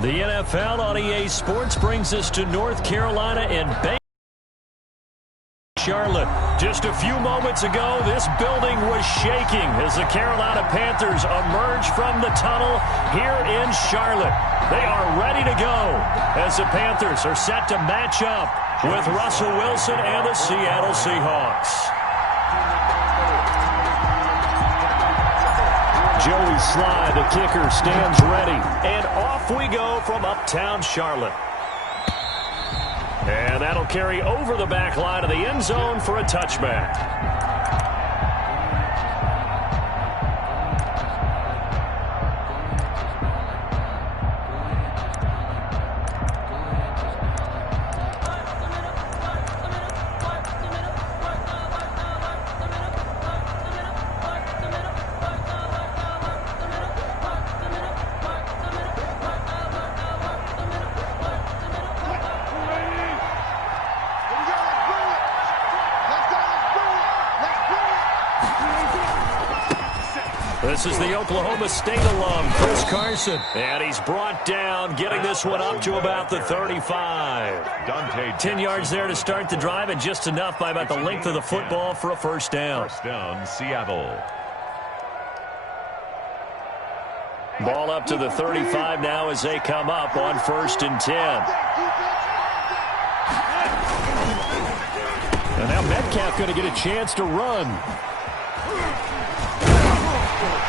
The NFL on EA Sports brings us to North Carolina and Charlotte. Just a few moments ago, this building was shaking as the Carolina Panthers emerged from the tunnel here in Charlotte. They are ready to go as the Panthers are set to match up with Russell Wilson and the Seattle Seahawks. Joey Sly, the kicker, stands ready. And off we go from uptown Charlotte. And that'll carry over the back line of the end zone for a touchback. This is the Oklahoma State alum, Chris Carson. And he's brought down, getting this one up to about the 35. 10 yards there to start the drive, and just enough by about the length of the football for a first down. First down, Seattle. Ball up to the 35 now as they come up on 1st and 10. And now Metcalf going to get a chance to run.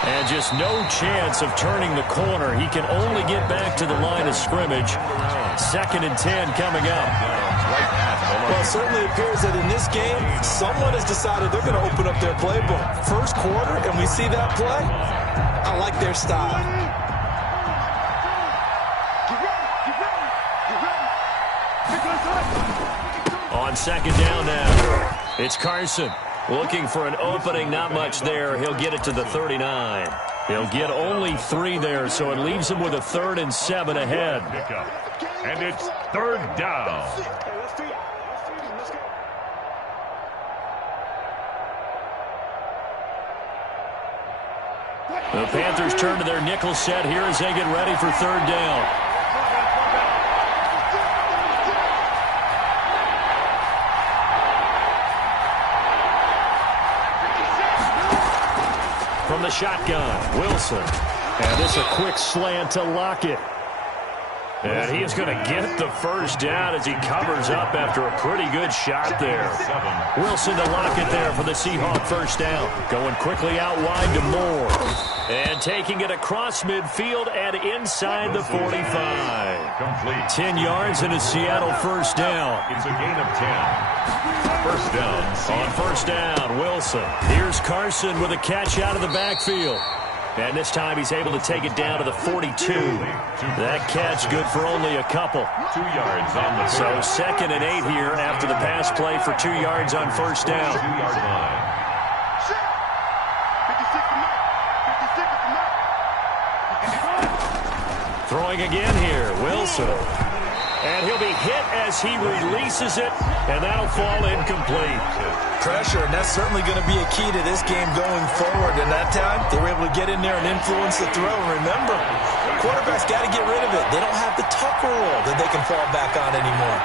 And just no chance of turning the corner. He can only get back to the line of scrimmage. 2nd and 10 coming up. Well, it certainly appears that in this game, someone has decided they're going to open up their playbook. First quarter, and we see that play. I like their style. On 2nd down now, it's Carson. Looking for an opening, not much there. He'll get it to the 39. He'll get only 3 there, so it leaves him with a 3rd and 7 ahead. And it's 3rd down. The Panthers turn to their nickel set here as they get ready for 3rd down. From the shotgun, Wilson. And this a quick slant to Lockett. And he is going to get the first down as he covers up after a pretty good shot there. Wilson to Lockett there for the Seahawk first down. Going quickly out wide to Moore. And taking it across midfield and inside the 45. Complete. 10 yards and a Seattle first down. It's a gain of 10. First down. On 1st down, Wilson. Here's Carson with a catch out of the backfield. And this time he's able to take it down to the 42. That catch good for only a couple. 2 yards on the So 2nd and 8 here after the pass play for 2 yards on 1st down. 2-yard line. Throwing again here, Wilson. And he'll be hit as he releases it, and that'll fall incomplete. Pressure, and that's certainly going to be a key to this game going forward. And that time, they were able to get in there and influence the throw. Remember, quarterbacks got to get rid of it. They don't have the tucker roll that they can fall back on anymore.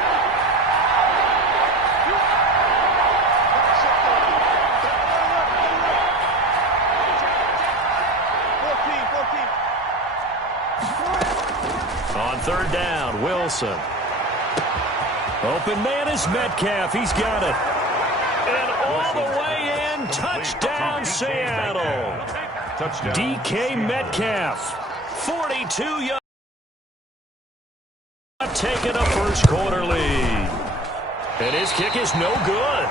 On 3rd down, Wilson. Open man is Metcalf. He's got it. And all the way in, touchdown Seattle. Touchdown. DK Metcalf, 42 yards. Taking a first quarter lead. And his kick is no good.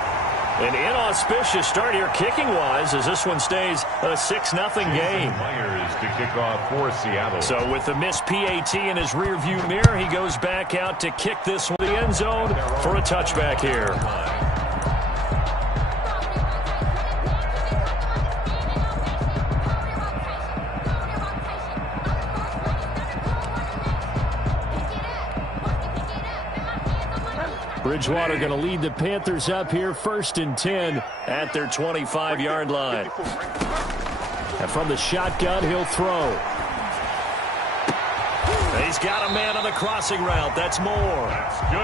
An inauspicious start here kicking-wise as this one stays a 6-0 game. Myers to kick off for Seattle. So with the missed PAT in his rearview mirror, he goes back out to kick this one to the end zone for a touchback here. Bridgewater going to lead the Panthers up here, 1st and 10 at their 25-yard line. And from the shotgun, he'll throw. He's got a man on the crossing route. That's Moore.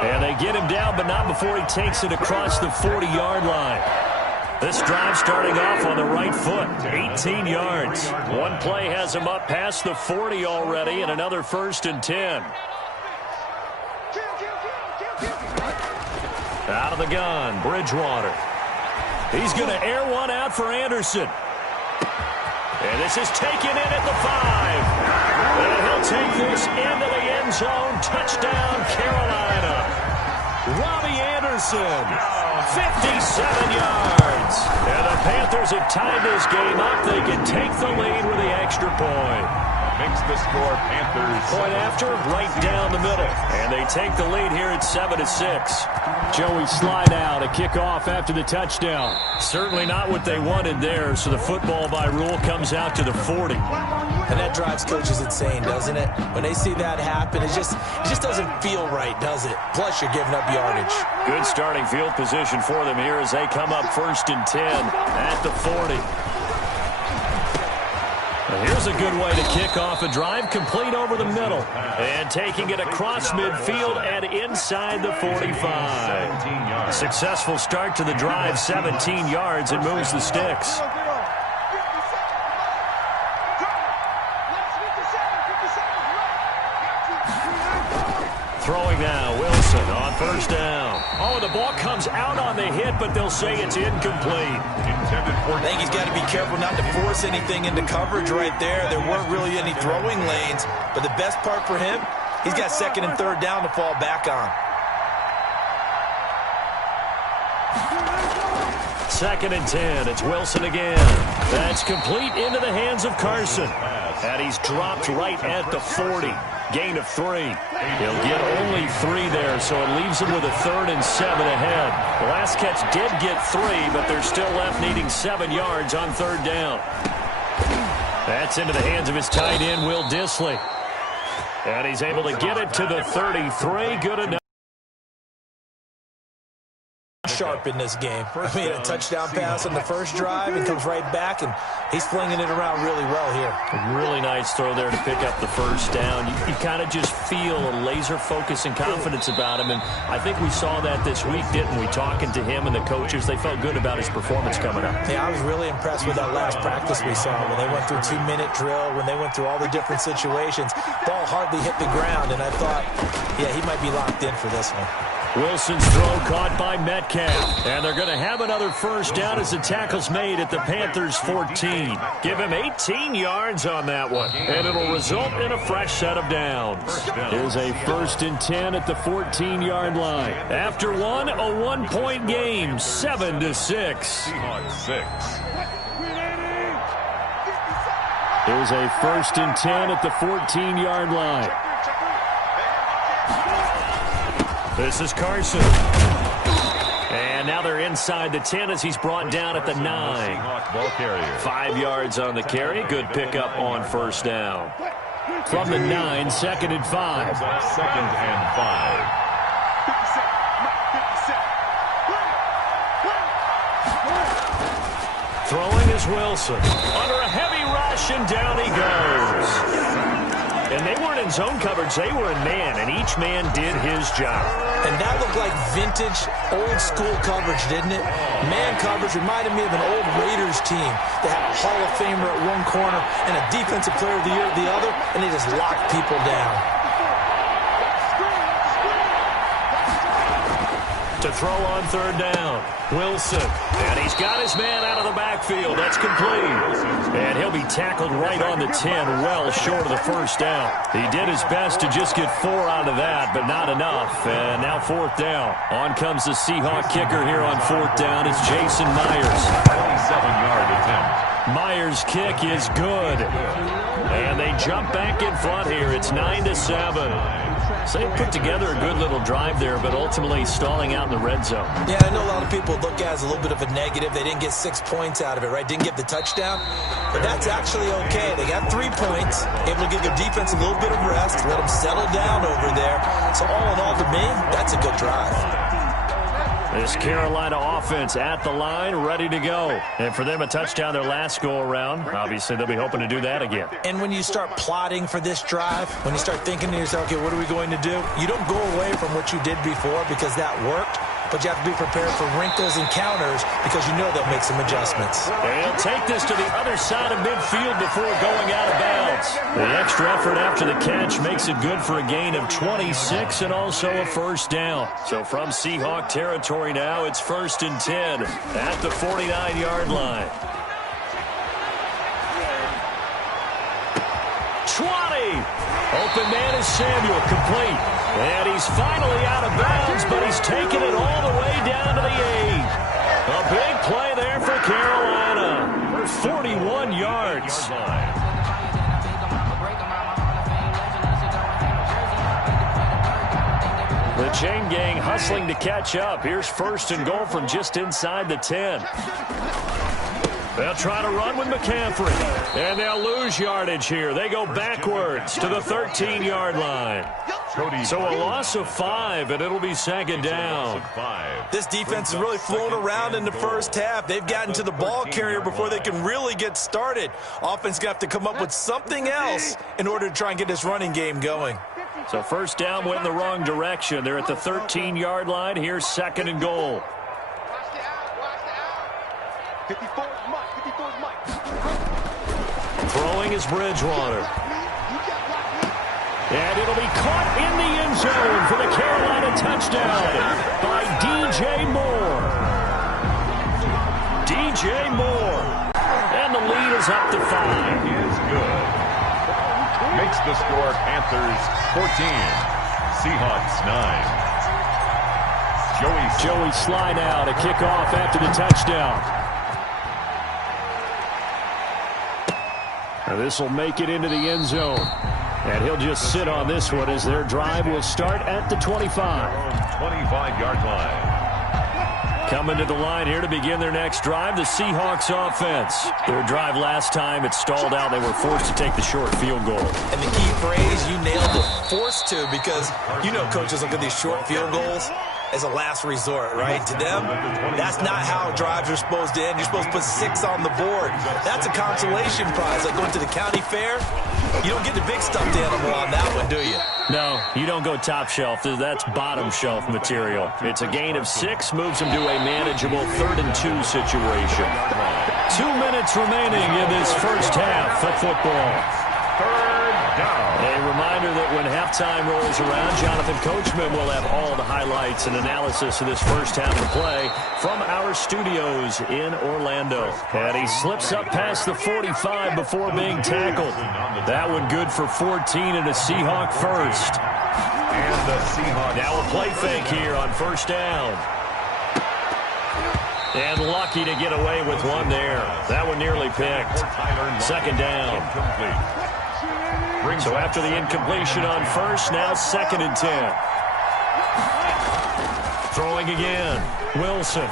And they get him down, but not before he takes it across the 40-yard line. This drive starting off on the right foot, 18 yards. One play has him up past the 40 already, and another 1st and 10. Out of the gun, Bridgewater. He's going to air one out for Anderson. And this is taken in at the 5. And he'll take this into the end zone. Touchdown, Carolina. Robbie Anderson, 57 yards. And the Panthers have tied this game up. They can take the lead with the extra point. Makes the score Panthers. Point after, right down the middle. And they take the lead here at 7-6. Joey slide out, a kickoff after the touchdown. Certainly not what they wanted there, so the football by rule comes out to the 40. And that drives coaches insane, doesn't it? When they see that happen, it just doesn't feel right, does it? Plus, you're giving up yardage. Good starting field position for them here as they come up 1st and 10 at the 40. Here's a good way to kick off a drive, complete over the middle. And taking it across midfield and inside the 45. Successful start to the drive, 17 yards, and moves the sticks. Throwing now, Wilson on 1st down. Oh, the ball comes out on the hit, but they'll say it's incomplete. I think he's got to be careful not to force anything into coverage right there. There weren't really any throwing lanes, but the best part for him, he's got 2nd and 3rd down to fall back on. 2nd and 10. It's Wilson again. That's complete into the hands of Carson. And he's dropped right at the 40. Gain of 3. He'll get only 3 there, so it leaves him with a 3rd and 7 ahead. The last catch did get 3, but they're still left needing 7 yards on 3rd down. That's into the hands of his tight end, Will Dissly. And he's able to get it to the 33. Good enough. Sharp in this game. I mean, a touchdown pass on the first drive and comes right back, and he's flinging it around really well here. A really nice throw there to pick up the 1st down. You kind of just feel a laser focus and confidence about him, and I think we saw that this week, didn't we? Talking to him and the coaches, they felt good about his performance coming up. Yeah, I was really impressed with that last practice we saw when they went through 2-minute drill, when they went through all the different situations. Ball hardly hit the ground, and I thought, yeah, he might be locked in for this one. Wilson's throw caught by Metcalf. And they're going to have another 1st down as the tackle's made at the Panthers' 14. Give him 18 yards on that one. And it'll result in a fresh set of downs. Here's a 1st and 10 at the 14-yard line. After one, a 1-point game, 7-6. Seahawks 6. Here's a 1st and 10 at the 14-yard line. This is Carson. And now they're inside the 10 as he's brought down at the 9. 5 yards on the carry. Good pickup on 1st down. From the 9, 2nd and 5. 2nd and 5. Throwing is Wilson. Under a heavy rush, and down he goes. And they weren't in zone coverage. They were in man, and each man did his job. And that looked like vintage, old-school coverage, didn't it? Man coverage reminded me of an old Raiders team. They had a Hall of Famer at one corner and a Defensive Player of the Year at the other, and they just locked people down. To throw on 3rd down, Wilson. And he's got his man out of the backfield. That's complete. And he'll be tackled right on the 10, well short of the 1st down. He did his best to just get 4 out of that, but not enough. And now 4th down. On comes the Seahawk kicker here on 4th down. It's Jason Myers. 27-yard attempt. Myers' kick is good. And they jump back in front here. It's 9-7. So they put together a good little drive there, but ultimately stalling out in the red zone. Yeah, I know a lot of people look at it as a little bit of a negative. They didn't get 6 points out of it, right? Didn't get the touchdown. But that's actually okay. They got 3 points, able to give their defense a little bit of rest, let them settle down over there. So all in all, to me, that's a good drive. This Carolina offense at the line, ready to go. And for them, a touchdown their last go-around. Obviously, they'll be hoping to do that again. And when you start plotting for this drive, when you start thinking to yourself, okay, what are we going to do? You don't go away from what you did before because that worked. But you have to be prepared for wrinkles and counters because you know they'll make some adjustments. And he'll take this to the other side of midfield before going out of bounds. The extra effort after the catch makes it good for a gain of 26 and also a first down. So from Seahawk territory now, it's 1st and 10 at the 49-yard line. 20. Open man is Samuel, complete. And he's finally out of bounds, but he's taken it all the way down to the 8. A big play there for Carolina. 41 yards. The chain gang hustling to catch up. Here's 1st and goal from just inside the 10. They'll try to run with McCaffrey, and they'll lose yardage here. They go backwards to the 13-yard line. So a loss of 5, and it'll be 2nd down. This defense has really flown around in the first half. They've gotten to the ball carrier before they can really get started. Offense going to have to come up with something else in order to try and get this running game going. So first down went in the wrong direction. They're at the 13-yard line. Here's 2nd and goal. Throwing is Bridgewater. And it'll be caught in the end zone for the Carolina touchdown by DJ Moore. DJ Moore. And the lead is up to 5. Is good. Makes the score Panthers 14. Seahawks 9. Joey Sly now to kick off after the touchdown. This will make it into the end zone. And he'll just sit on this one as their drive will start at the 25. 25-yard line. Coming to the line here to begin their next drive, the Seahawks offense. Their drive last time, it stalled out. They were forced to take the short field goal. And the key phrase, you nailed it, forced to, because you know coaches look at these short field goals as a last resort, right? To them, that's not how drives are supposed to end. You're supposed to put 6 on the board. That's a consolation prize. Like going to the county fair, you don't get the big stuffed animal on that one, do you? No, you don't go top shelf. That's bottom shelf material. It's a gain of 6, moves them to a manageable 3rd and 2 situation. 2 minutes remaining in this first half of football. 3rd down. A reminder that when halftime rolls around, Jonathan Coachman will have all the highlights and analysis of this first half of play from our studios in Orlando. And he slips up past the 45 before being tackled. That one good for 14 and a Seahawk first. And the Seahawks. Now a play fake here on first down. And lucky to get away with one there. That one nearly picked. 2nd down. So after the incompletion on first, now 2nd and 10. Throwing again. Wilson.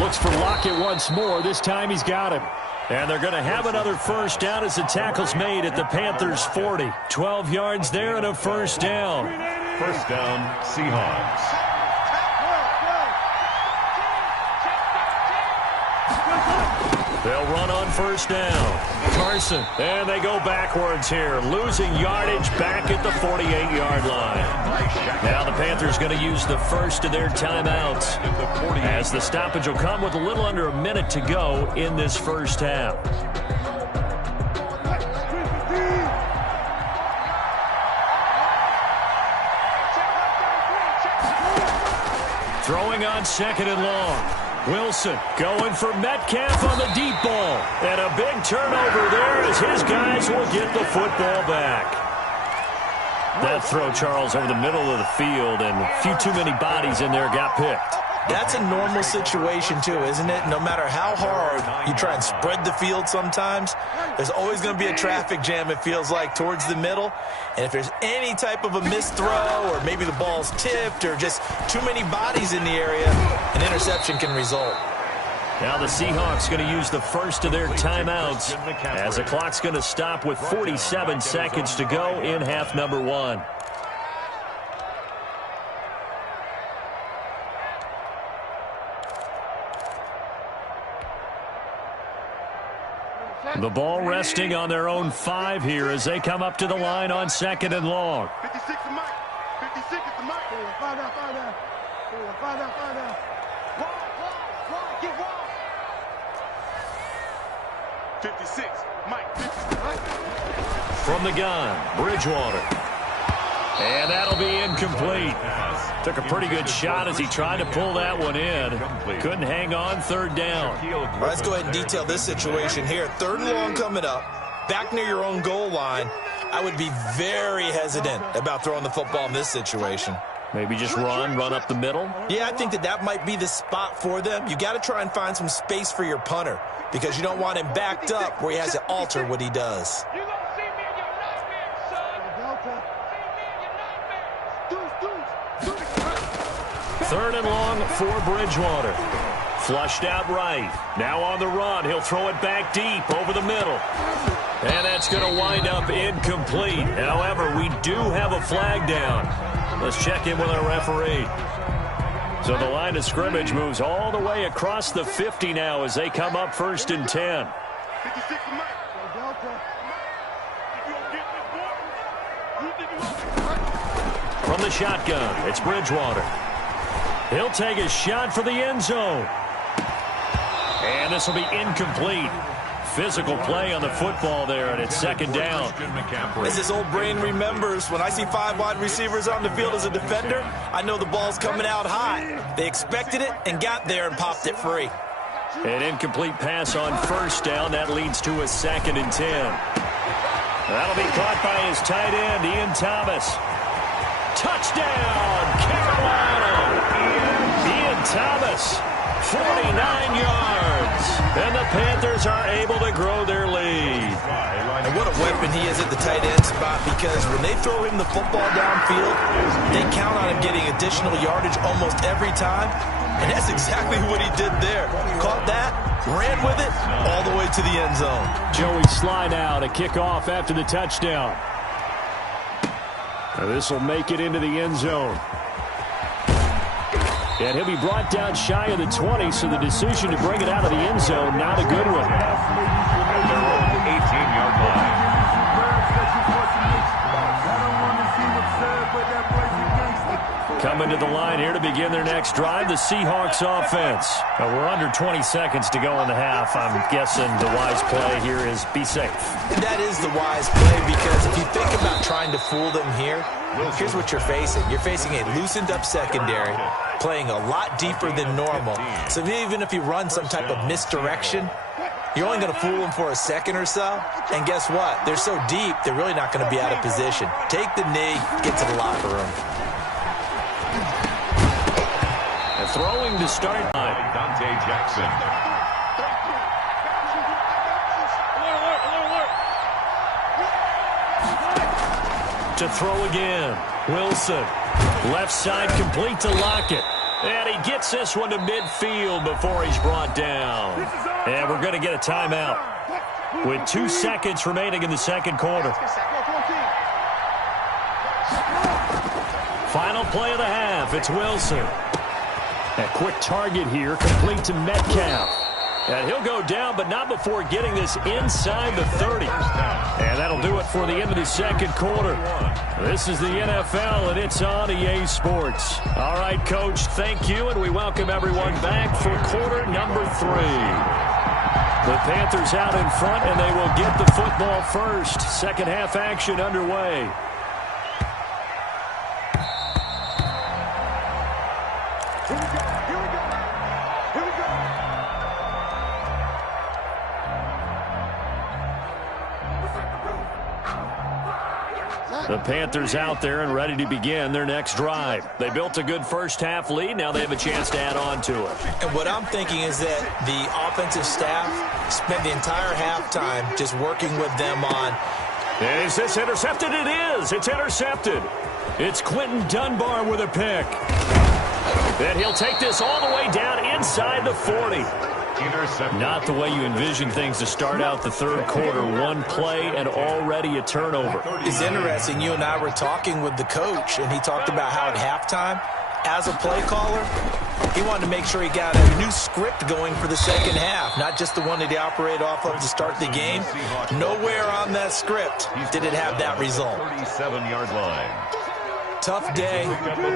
Looks for Lockett once more. This time he's got him. And they're going to have another first down as the tackle's made at the Panthers' 40. 12 yards there and a first down. First down, Seahawks. They'll run on first down. Carson. And they go backwards here. Losing yardage back at the 48-yard line. Now the Panthers going to use the first of their timeouts, as the stoppage will come with a little under a minute to go in this first half. Throwing on 2nd and long. Wilson going for Metcalf on the deep ball. And a big turnover there as his guys will get the football back. That throw, Charles, over the middle of the field, and a few too many bodies in there got picked. That's a normal situation, too, isn't it? No matter how hard you try and spread the field sometimes, there's always going to be a traffic jam, it feels like, towards the middle. And if there's any type of a missed throw, or maybe the ball's tipped, or just too many bodies in the area, an interception can result. Now the Seahawks going to use the first of their timeouts, as the clock's going to stop with 47 seconds to go in half number 1. The ball resting on their own 5 here as they come up to the line on 2nd and long. 56 is Mike. 56 is the Mike. Find out. Wall, get wall. 56, Mike. 56. From the gun, Bridgewater. And that'll be incomplete. Took a pretty good shot as he tried to pull that one in. Couldn't hang on 3rd down. All right, let's go ahead and detail this situation here. 3rd and long coming up. Back near your own goal line. I would be very hesitant about throwing the football in this situation. Maybe just run up the middle? Yeah, I think that might be the spot for them. You got to try and find some space for your punter because you don't want him backed up where he has to alter what he does. You gonna see me in your nightmares, son. See me in your nightmares. 3rd and long for Bridgewater. Flushed out right. Now on the run. He'll throw it back deep over the middle. And that's going to wind up incomplete. However, we do have a flag down. Let's check in with our referee. So the line of scrimmage moves all the way across the 50 now as they come up 1st and 10. 56 Mike. From the shotgun, it's Bridgewater. He'll take a shot for the end zone. And this will be incomplete. Physical play on the football there, and it's 2nd down. As his old brain remembers, when I see 5 wide receivers on the field as a defender, I know the ball's coming out high. They expected it and got there and popped it free. An incomplete pass on 1st down. That leads to a 2nd and 10. That'll be caught by his tight end, Ian Thomas. Touchdown, Carolina! Ian Thomas, 49 yards. And the Panthers are able to grow their lead. And what a weapon he is at the tight end spot because when they throw him the football downfield, they count on him getting additional yardage almost every time. And that's exactly what he did there. Caught that, ran with it, all the way to the end zone. Joey slide out, a kickoff after the touchdown. Now this will make it into the end zone. And he'll be brought down shy of the 20, so the decision to bring it out of the end zone, not a good one. At their own 18-yard line. Coming to the line here to begin their next drive, the Seahawks offense. Now we're under 20 seconds to go in the half. I'm guessing the wise play here is be safe. That is the wise play because if you think about trying to fool them here, here's what you're facing. You're facing a loosened-up secondary, playing a lot deeper than normal. So even if you run some type of misdirection, you're only going to fool them for a second or so. And guess what? They're so deep, they're really not going to be out of position. Take the knee, get to the locker room. And throwing to start. Dante Jackson. To throw again. Wilson. Left side complete to Lockett. And he gets this one to midfield before he's brought down. And we're going to get a timeout with 2 seconds remaining in the 2nd quarter. Final play of the half. It's Wilson. A quick target here, complete to Metcalf. And he'll go down, but not before getting this inside the 30. And that'll do it for the end of the 2nd quarter. This is the NFL, and it's on EA Sports. All right, Coach, thank you, and we welcome everyone back for quarter number 3. The Panthers out in front, and they will get the football first. 2nd half action underway. The Panthers out there and ready to begin their next drive. They built a good first half lead. Now they have a chance to add on to it. And what I'm thinking is that the offensive staff spent the entire halftime just working with them on. And is this intercepted? It is. It's intercepted. It's Quentin Dunbar with a pick. And he'll take this all the way down inside the 40. Not the way you envision things to start out the 3rd quarter. One play and already a turnover. It's interesting. You and I were talking with the coach, and he talked about how at halftime as a play caller, he wanted to make sure he got a new script going for the second half, not just the one that he operated off of to start the game. Nowhere on that script did it have that result. 37-yard line. Tough day,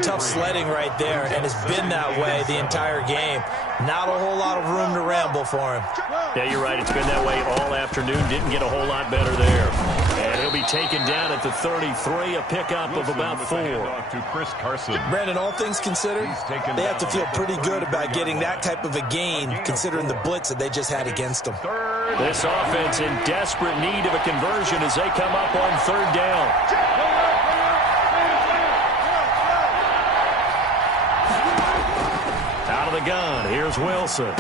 tough sledding right there, and it's been that way the entire game. Not a whole lot of room to ramble for him. Yeah, you're right. It's been that way all afternoon. Didn't get a whole lot better there. And he'll be taken down at the 33, a pickup of about 4. To Chris Carson. Brandon, all things considered, they have to feel pretty good about getting that type of a gain, considering the blitz that they just had against them. This offense in desperate need of a conversion as they come up on 3rd down. Out of the gun, here's Wilson.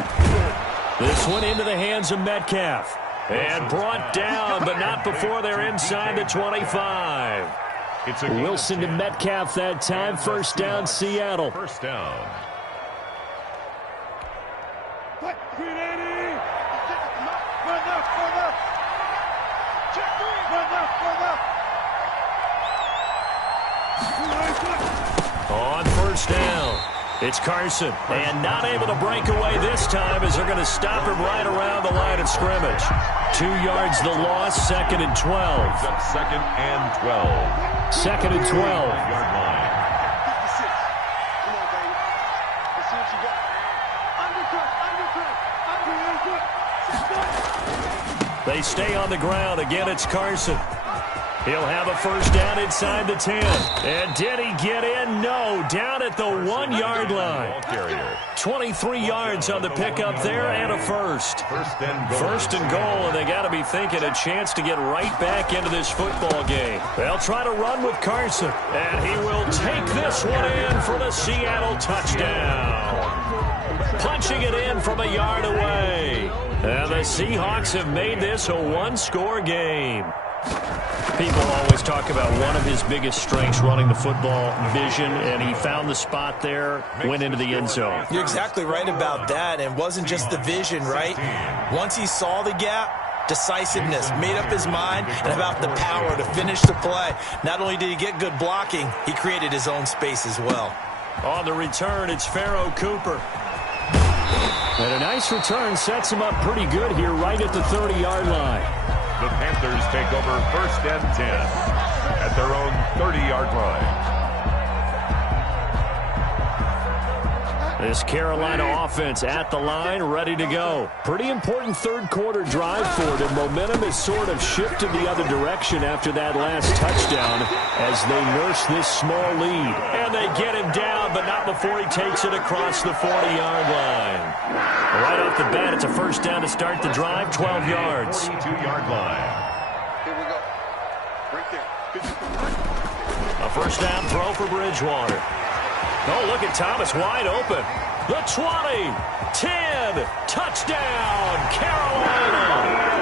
This one into the hands of Metcalf. And brought down, but not before they're inside the 25. Wilson to Metcalf that time. First down, Seattle. First down. On first down, it's Carson. And not able to break away this time as they're going to stop him right around the line of scrimmage. 2 yards the loss, 2nd and 12. Second and 12. 2nd and 12. Yard line. 56. Come on, baby. Let's see what you got. Undercut. They stay on the ground. Again, it's Carson. He'll have a first down inside the 10. And did he get in? No. Down at the 1-yard line. 23 yards on the pickup there and a first. First and goal, and they got to be thinking a chance to get right back into this football game. They'll try to run with Carson, and he will take this one in for the Seattle touchdown. Punching it in from a yard away. And the Seahawks have made this a one-score game. People always talk about one of his biggest strengths, running the football, vision, and he found the spot there, went into the end zone. You're exactly right about that, and it wasn't just the vision, right? Once he saw the gap, decisiveness, made up his mind, and about the power to finish the play. Not only did he get good blocking, he created his own space as well. On the return, it's Pharaoh Cooper. And a nice return sets him up pretty good here right at the 30-yard line. The Panthers take over 1st and 10 at their own 30-yard line. This Carolina offense at the line, ready to go. Pretty important third-quarter drive for them. Momentum has sort of shifted the other direction after that last touchdown as they nurse this small lead. And they get him down, but not before he takes it across the 40-yard line. Right off the bat, it's a first down to start the drive, 12 yards. 42-yard line. Here we go. Right there. A first down throw for Bridgewater. Oh, look at Thomas wide open. The 20, 10, touchdown, Carolina.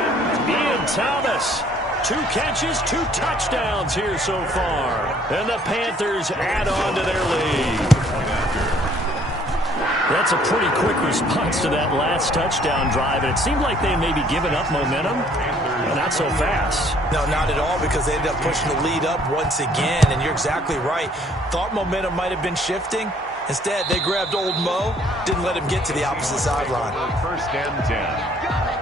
Ian Thomas, 2 catches, 2 touchdowns here so far. And the Panthers add on to their lead. That's a pretty quick response to that last touchdown drive, and it seemed like they may be giving up momentum. Not so fast. No, not at all, because they ended up pushing the lead up once again, and you're exactly right. Thought momentum might have been shifting. Instead, they grabbed old Mo, didn't let him get to the opposite sideline. 1st and 10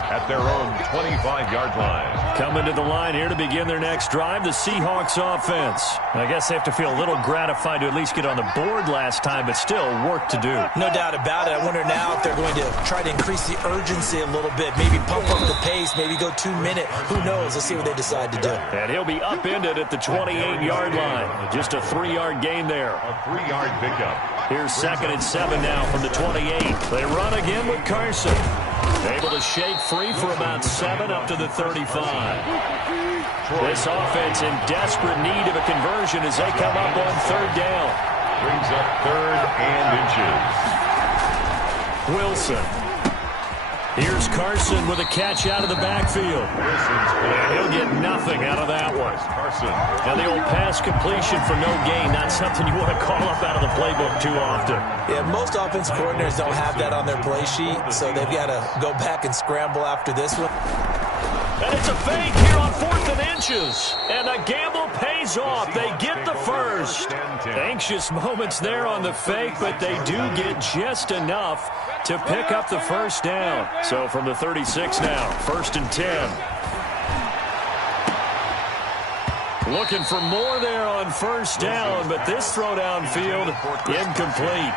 at their own 25-yard line. Coming to the line here to begin their next drive, the Seahawks offense. I guess they have to feel a little gratified to at least get on the board last time, but still work to do. No doubt about it. I wonder now if they're going to try to increase the urgency a little bit, maybe pump up the pace, maybe go 2-minute. Who knows? Let's see what they decide to do. And he'll be upended at the 28-yard line. Just a 3-yard gain there. A 3-yard pickup. Here's 2nd and 7 now from the 28. They run again with Carson. Able to shake free for about 7 up to the 35. This offense in desperate need of a conversion as they come up on 3rd down. Brings up 3rd and inches. Wilson. Here's Carson with a catch out of the backfield. And he'll get nothing out of that one. Carson. Now the old pass completion for no gain, not something you want to call up out of the playbook too often. Yeah, most offensive coordinators don't have that on their play sheet, so they've got to go back and scramble after this one. And it's a fake here on 4th and inches. And the gamble pays off. They get the first. Anxious moments there on the fake, but they do get just enough to pick up the first down. So from the 36 now, 1st and 10. Looking for more there on 1st down, but this throw downfield, incomplete.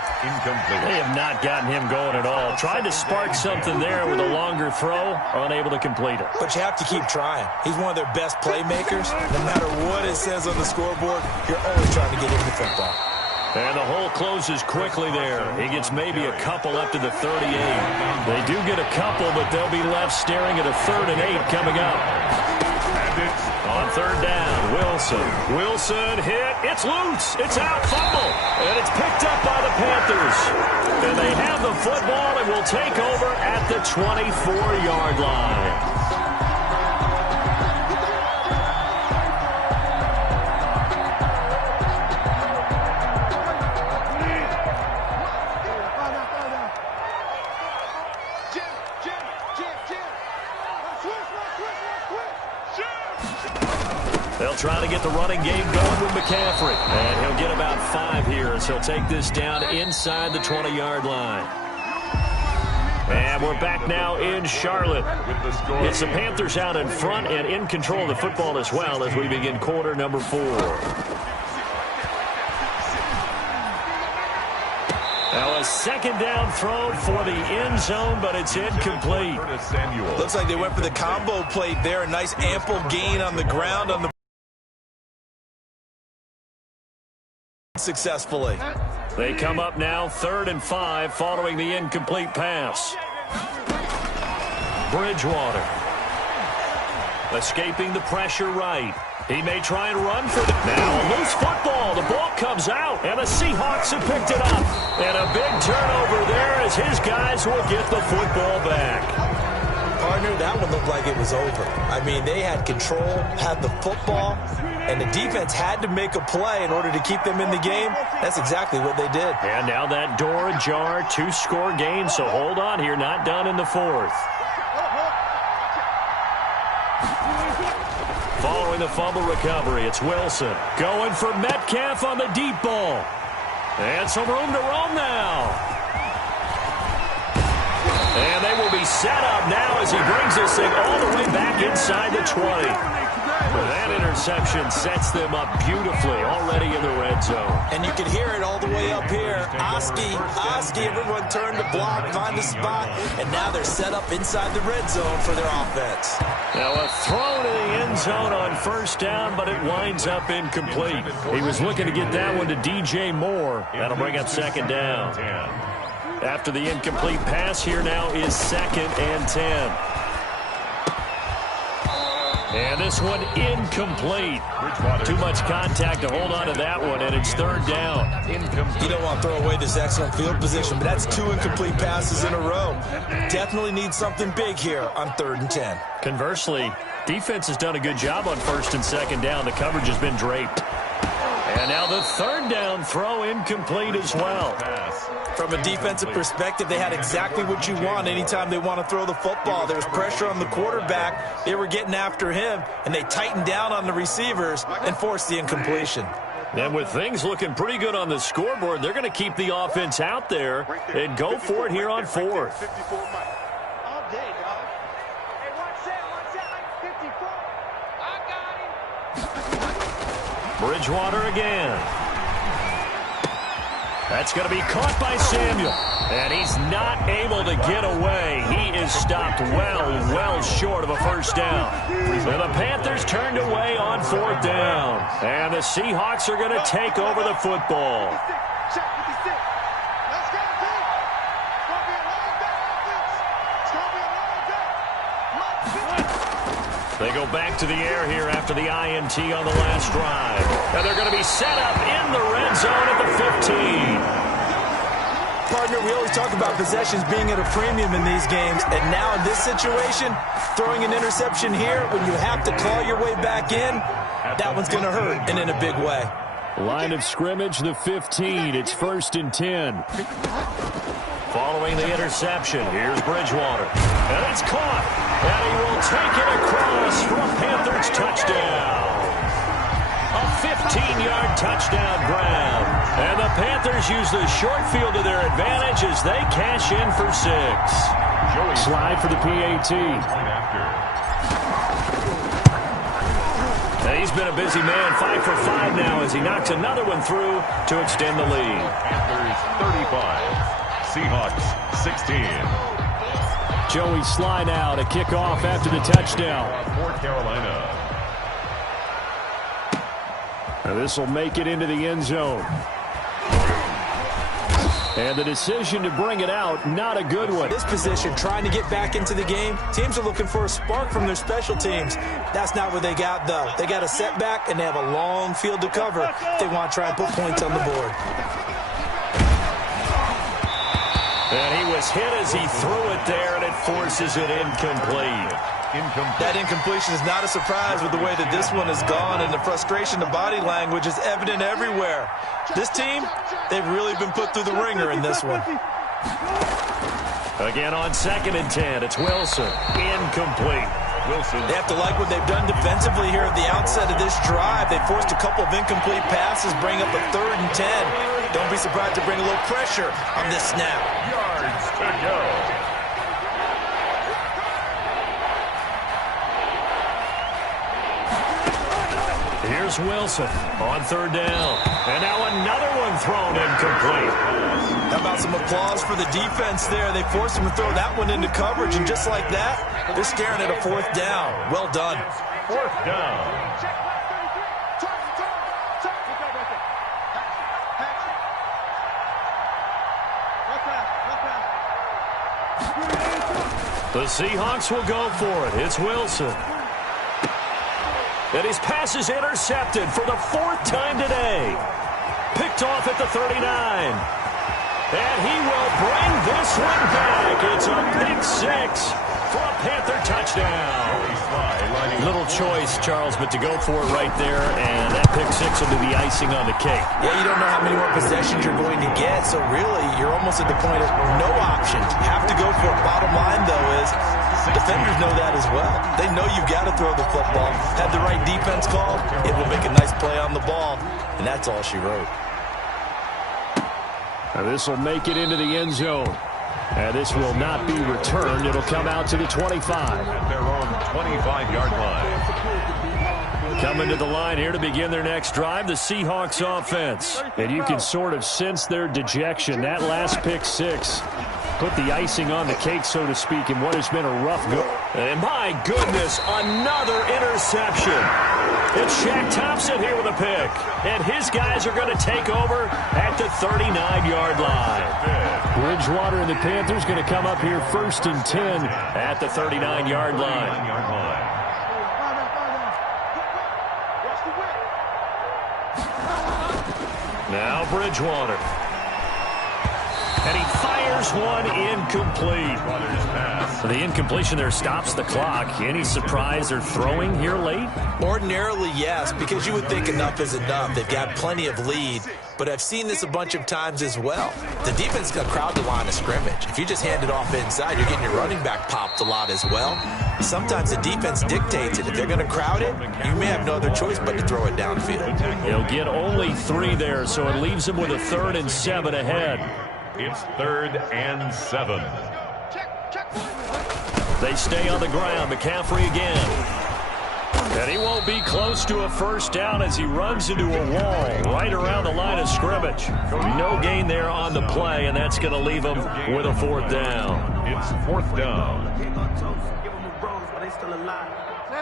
They have not gotten him going at all. Tried to spark something there with a longer throw, unable to complete it. But you have to keep trying. He's one of their best playmakers. No matter what it says on the scoreboard, you're always trying to get him the football. And the hole closes quickly there. He gets maybe a couple up to the 38. They do get a couple, but they'll be left staring at a 3rd and 8 coming up. On 3rd down, Wilson hit. It's loose. It's out, fumble. And it's picked up by the Panthers. And they have the football and will take over at the 24-yard line. They'll try to get the running game going with McCaffrey. And he'll get about 5 here as he'll take this down inside the 20-yard line. And we're back now in Charlotte. It's the Panthers out in front and in control of the football as well as we begin quarter number 4. Now a 2nd down throw for the end zone, but it's incomplete. Looks like they went for the combo plate there. A nice ample gain on the ground on the successfully. They come up now 3rd and 5 following the incomplete pass. Bridgewater escaping the pressure right. He may try and run for it. Now a loose football. The ball comes out, and the Seahawks have picked it up. And a big turnover there as his guys will get the football back. Partner, that one looked like it was over. I mean, they had control, had the football, and the defense had to make a play in order to keep them in the game. That's exactly what they did. And now that door ajar, 2-score game, so hold on here, not done in the 4th. Following the fumble recovery, it's Wilson. Going for Metcalf on the deep ball. And some room to roam now. And they will be set up now as he brings this thing all the way back inside the 20. That interception sets them up beautifully already in the red zone. And you can hear it all the way up here. Oski, everyone turned to block, find a spot, and now they're set up inside the red zone for their offense. Now a throw to the end zone on 1st down, but it winds up incomplete. He was looking to get that one to DJ Moore. That'll bring up 2nd down. After the incomplete pass, here now is 2nd and 10. And this one incomplete. Too much contact to hold on to that one, and it's 3rd down. You don't want to throw away this excellent field position, but that's 2 incomplete passes in a row. Definitely need something big here on 3rd and 10. Conversely, defense has done a good job on 1st and 2nd down. The coverage has been draped. And now the 3rd down throw incomplete as well. From a defensive perspective, they had exactly what you want anytime they want to throw the football. There was pressure on the quarterback. They were getting after him, and they tightened down on the receivers and forced the incompletion. And with things looking pretty good on the scoreboard, they're going to keep the offense out there and go for it here on 4th. Bridgewater again. That's going to be caught by Samuel. And he's not able to get away. He is stopped well short of a 1st down. And the Panthers turned away on 4th down. And the Seahawks are going to take over the football. They go back to the air here after the INT on the last drive. And they're going to be set up in the red zone at the 15. Partner, we always talk about possessions being at a premium in these games. And now in this situation, throwing an interception here when you have to claw your way back in, that one's going to hurt, and in a big way. Line of scrimmage, the 15. It's 1st and 10. Following the interception, here's Bridgewater. And it's caught. And he will take it across for a Panthers touchdown. A 15-yard touchdown grab. And the Panthers use the short field to their advantage as they cash in for 6. Slide for the PAT. He's been a busy man, 5 for 5 now as he knocks another one through to extend the lead. Panthers 35. Seahawks 16. Joey Sly now to kick off after the touchdown. For Carolina. And this will make it into the end zone. And the decision to bring it out, not a good one. This position, trying to get back into the game, teams are looking for a spark from their special teams. That's not what they got, though. They got a setback, and they have a long field to cover if they want to try and put points on the board. And he was hit as he threw it there, and it forces it incomplete. That incompletion is not a surprise with the way that this one has gone, and the frustration, the body language is evident everywhere. This team, they've really been put through the ringer in this one. Again on 2nd and 10, it's Wilson. Incomplete. Wilson. They have to like what they've done defensively here at the outset of this drive. They forced a couple of incomplete passes, bring up a 3rd and 10. Don't be surprised to bring a little pressure on this snap. Yards to go. Here's Wilson on 3rd down. And now another one thrown incomplete. How about some applause for the defense there? They forced him to throw that one into coverage, and just like that, they're staring at a 4th down. Well done. 4th down. The Seahawks will go for it. It's Wilson. And his pass is intercepted for the 4th time today. Picked off at the 39. And he will bring this one back. It's a pick 6 for a Panther touchdown. Little choice, Charles, but to go for it right there, and that pick 6 will be the icing on the cake. Yeah, you don't know how many more possessions you're going to get, so really you're almost at the point of no options. Have to go for it. Bottom line, though, is defenders know that as well. They know you've got to throw the football. Had the right defense call, it will make a nice play on the ball, and that's all she wrote. Now this will make it into the end zone. And this will not be returned. It'll come out to the 25. At their own 25-yard line. Coming to the line here to begin their next drive, the Seahawks offense. And you can sort of sense their dejection. That last pick 6 put the icing on the cake, so to speak, in what has been a rough go. And my goodness, another interception. It's Shaq Thompson here with a pick. And his guys are going to take over at the 39-yard line. Bridgewater and the Panthers going to come up here 1st and 10 at the 39-yard line. Now Bridgewater. And he fires one incomplete. The incompletion there stops the clock. Any surprise they're throwing here late? Ordinarily, yes, because you would think enough is enough. They've got plenty of lead, but I've seen this a bunch of times as well. The defense is going to crowd the line of scrimmage. If you just hand it off inside, you're getting your running back popped a lot as well. Sometimes the defense dictates it. If they're going to crowd it, you may have no other choice but to throw it downfield. He'll get only 3 there, so it leaves him with a 3rd and 7 ahead. It's 3rd and 7. They stay on the ground. McCaffrey again. And he won't be close to a 1st down as he runs into a wall right around the line of scrimmage. No gain there on the play, and that's going to leave him with a 4th down. It's 4th down.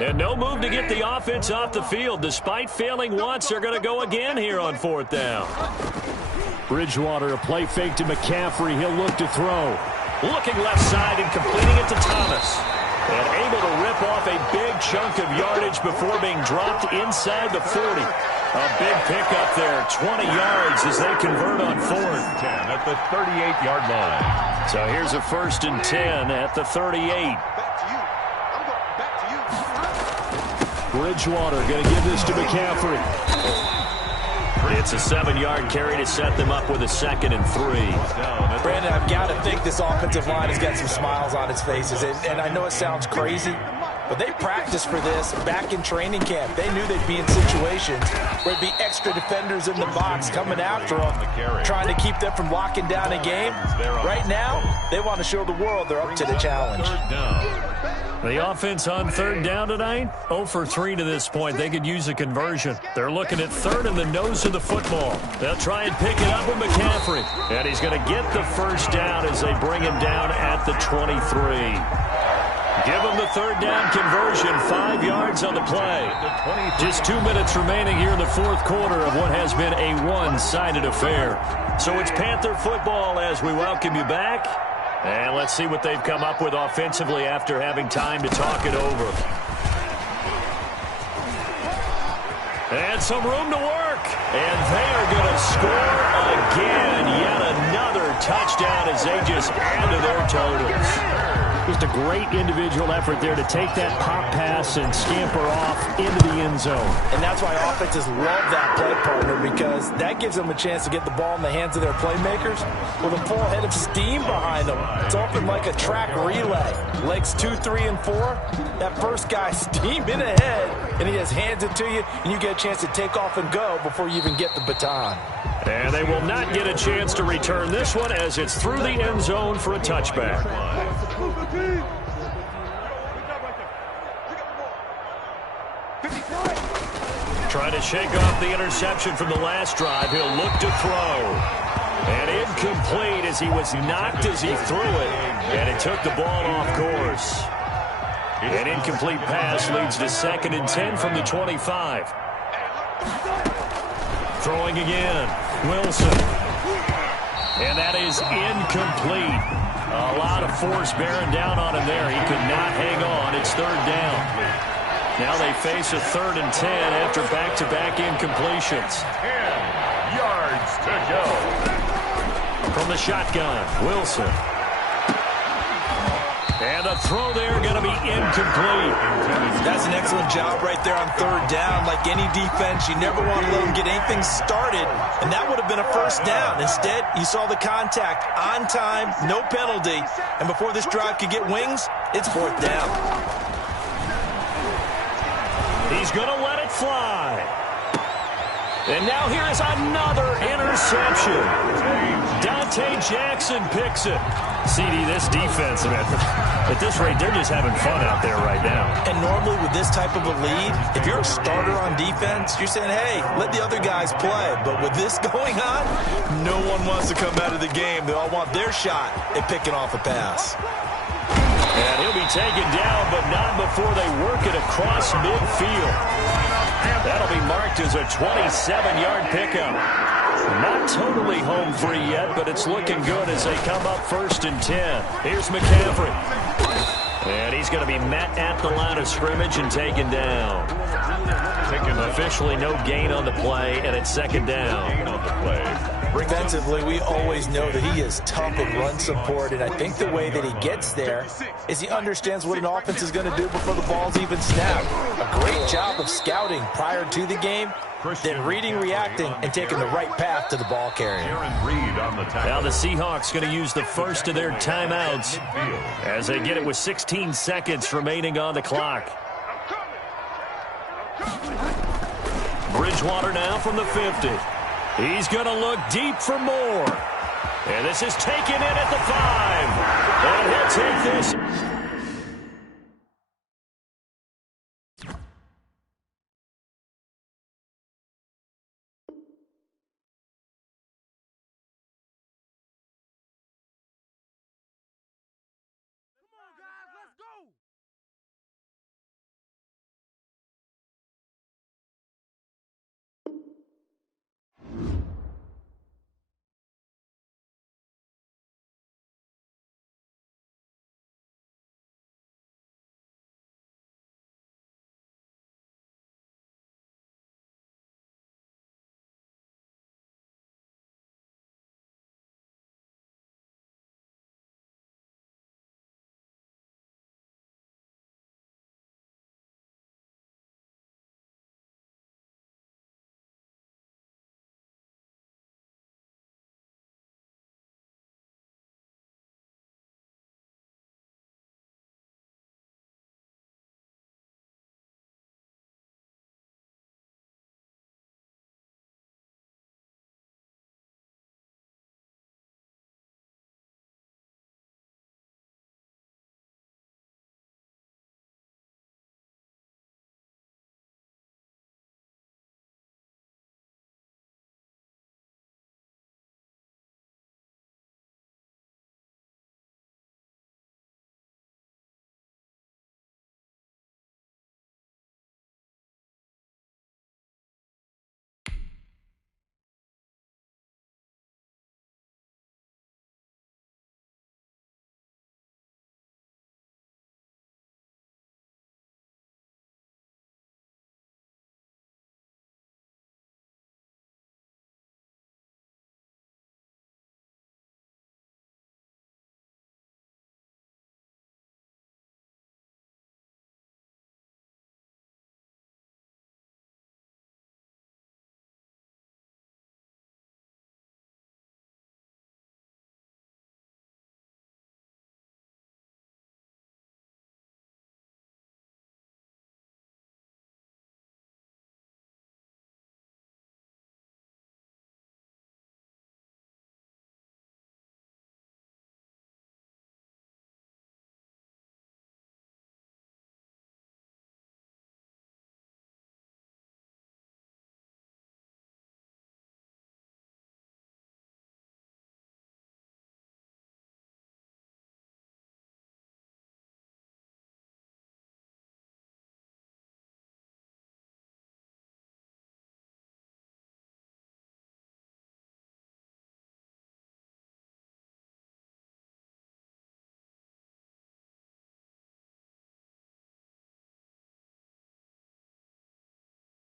And no move to get the offense off the field. Despite failing once, they're going to go again here on 4th down. Bridgewater, a play fake to McCaffrey. He'll look to throw. Looking left side and completing it to Thomas. And able to rip off a big chunk of yardage before being dropped inside the 40. A big pickup there, 20 yards as they convert on 4th. 10 at the 38-yard line. So here's a 1st and 10 at the 38. Bridgewater going to give this to McCaffrey. It's a 7-yard carry to set them up with a 2nd and 3. Brandon, I've got to think this offensive line has got some smiles on its faces. And I know it sounds crazy, but they practiced for this back in training camp. They knew they'd be in situations where there'd be extra defenders in the box coming after them, trying to keep them from locking down a game. Right now, they want to show the world they're up to the challenge. The offense on 3rd down tonight, 0 for 3 to this point. They could use a conversion. They're looking at 3rd and the nose of the football. They'll try and pick it up with McCaffrey. And he's going to get the 1st down as they bring him down at the 23. Give him the 3rd down conversion, 5 yards on the play. Just 2 minutes remaining here in the 4th quarter of what has been a one-sided affair. So it's Panther football as we welcome you back. And let's see what they've come up with offensively after having time to talk it over. And some room to work. And they are going to score again. Yet another touchdown as they just add to their totals. Just a great individual effort there to take that pop pass and scamper off into the end zone. And that's why offenses love that play partner, because that gives them a chance to get the ball in the hands of their playmakers with a full head of steam behind them. It's often like a track relay. Legs 2, 3, and 4. That first guy steaming ahead, and he just hands it to you, and you get a chance to take off and go before you even get the baton. And they will not get a chance to return this one as it's through the end zone for a touchback. Trying to shake off the interception from the last drive. He'll look to throw. And incomplete as he was knocked as he threw it. And it took the ball off course. An incomplete pass leads to 2nd and 10 from the 25. Throwing again. Wilson. And that is incomplete. A lot of force bearing down on him there. He could not hang on. It's 3rd down. Now they face a 3rd and 10 after back-to-back incompletions. 10 yards to go. From the shotgun, Wilson. And a throw there going to be incomplete. That's an excellent job right there on 3rd down. Like any defense, you never want to let them get anything started, and that would have been a 1st down. Instead, you saw the contact on time, no penalty, and before this drive could get wings, it's 4th down. He's going to let it fly. And now here is another interception. Dante Jackson picks it. CD, this defense, at this rate, they're just having fun out there right now. And normally with this type of a lead, if you're a starter on defense, you're saying, hey, let the other guys play. But with this going on, no one wants to come out of the game. They all want their shot at picking off a pass. And he'll be taken down, but not before they work it across midfield. That'll be marked as a 27-yard pickup. Not totally home free yet, but it's looking good as they come up 1st and 10. Here's McCaffrey. And he's going to be met at the line of scrimmage and taken down. Officially no gain on the play, and it's 2nd down. Defensively, we always know that he is tough in run support, and I think the way that he gets there is he understands what an offense is going to do before the ball's even snapped. A great job of scouting prior to the game, then reading, reacting, and taking the right path to the ball carrier. Now the Seahawks going to use the first of their timeouts as they get it with 16 seconds remaining on the clock. Bridgewater now from the 50. He's going to look deep for more. And this is taken in at the 5. And he'll take this